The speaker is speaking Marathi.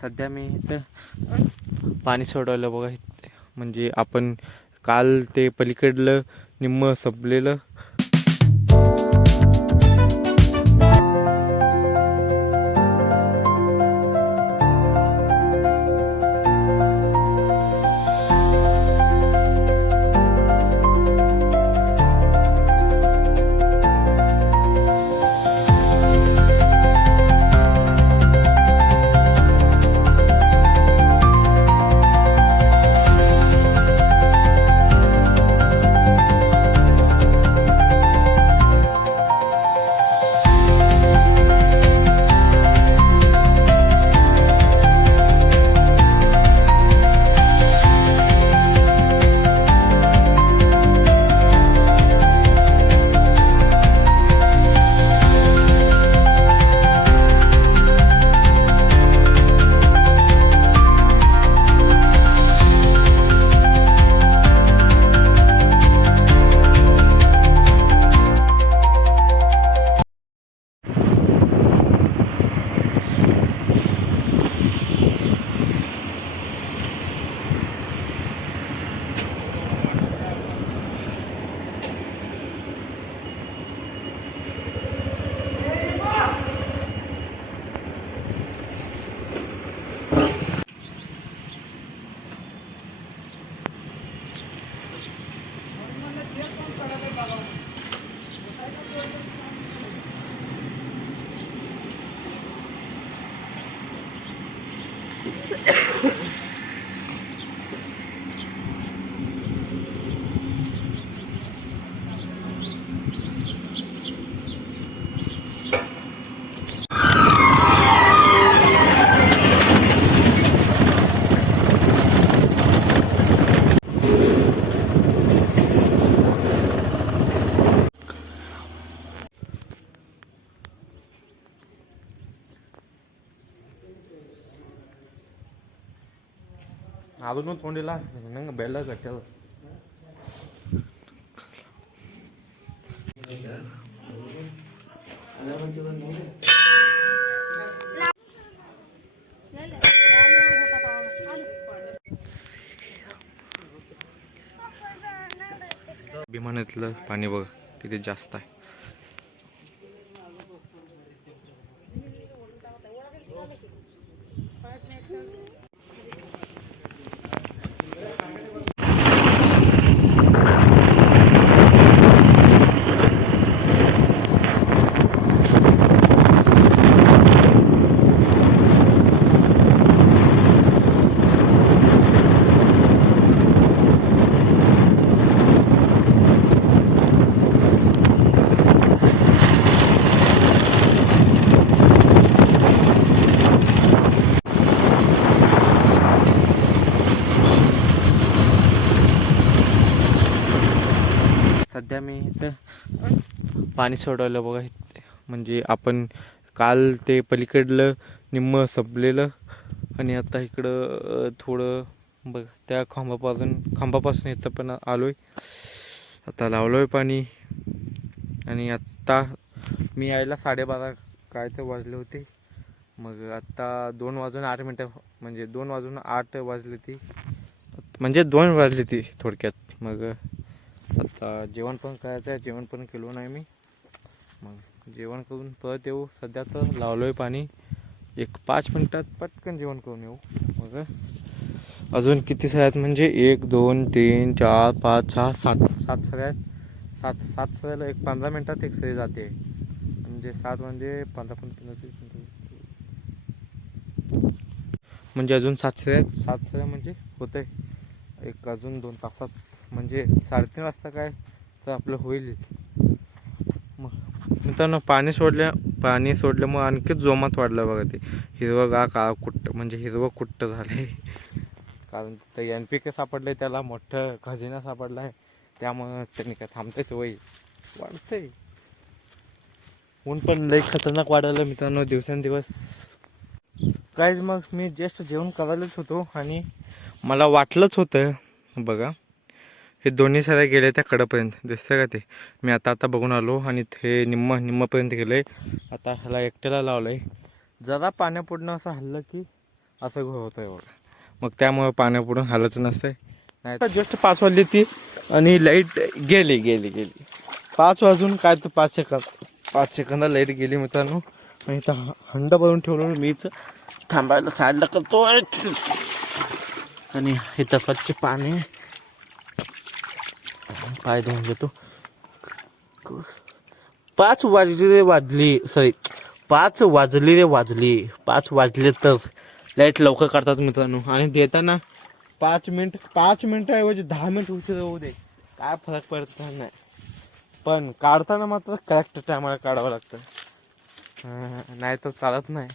सध्या मी इथं पाणी सोडवलं बघा. म्हणजे आपण काल ते पलीकडलं निम्म संपलेलं ಅದನ್ನು ತೊಗೊಂಡಿಲ್ಲ ನಂಗೆ ಬೆಲ್ಲ ಕಟ್ಟದ विमानातलं पाणी बघा तिथे जास्त आहे. सध्या मी इथं पाणी सोडवलं बघा. म्हणजे आपण काल ते पलीकडलं निम्म संपलेलं आणि आता इकडं थोडं बघ त्या खांबापासून इथं पण आलोय. आता लावलोय पाणी आणि आत्ता मी यायला 12:30 कायचं वाजले होते. मग आत्ता 2:08 म्हणजे 2:08 ती म्हणजे 2 वाजली ती थोडक्यात. मग आता जेवण पण करायचं आहे. जेवण पण केलो नाही मी. मग जेवण करून परत येऊ. सध्या तर लावलो आहे पाणी. एक 5 मिनटात पटकन जेवण करून येऊ. मग अजून किती सऱ्यात म्हणजे 1 2 3 4 5 6 7 सऱ्यात. 7 सऱ्याला एक 15 मिनटात एक सरी जाते. म्हणजे 7 म्हणजे 15 म्हणजे अजून 7 सऱ्या म्हणजे होतंय एक अजून 2 तासात. म्हणजे 3:30 वाजता काय तर आपलं होईल. मग मित्रांनो पाणी सोडल्यामुळे आणखीच जोमात वाढलं बघा. ते हिरवं का कुट्ट म्हणजे हिरवं कुट्ट झालं कारण ते NPK सापडलं त्याला मोठं खजिना सापडला आहे. त्यामुळं त्यांनी काय थांबतंच वय वाढतंय. ऊन पण लई खतरनाक वाढायला मित्रांनो दिवसेंदिवस. काहीच मग मी जस्ट जेवण करायलाच होतो आणि मला वाटलंच होतं बघा हे दोन्ही सऱ्या गेले त्या कडेपर्यंत दिसतं का ते. मी आता बघून आलो आणि ते निम्मपर्यंत गेलं आहे. आता ह्याला एकट्याला लावलं आहे. जरा पाण्यापुढनं असं हल्लं की असं होतं एवढं. मग त्यामुळे पाण्यापुढून हालच नसतंय. नाही तर जस्ट 5 वाजली ती आणि लाईट गेली 5 वाजून काय तर 5 सेकंदा लाईट गेली मित्रांनो. आणि इथं हंडा भरून ठेवलं मीच थांबायला साईडला करतोय. आणि इथं स्वच्छ पाणी पाय धुवून घेतो. 5 वाजले तर लाईट लवकर काढतात मित्रांनो. आणि देताना 5 मिनिटाऐवजी 10 मिनिट उशीर होऊ दे, काय फरक पडत नाही. पण काढताना मात्र करेक्ट टायमाला काढावं लागतं, नाही तर चालत नाही.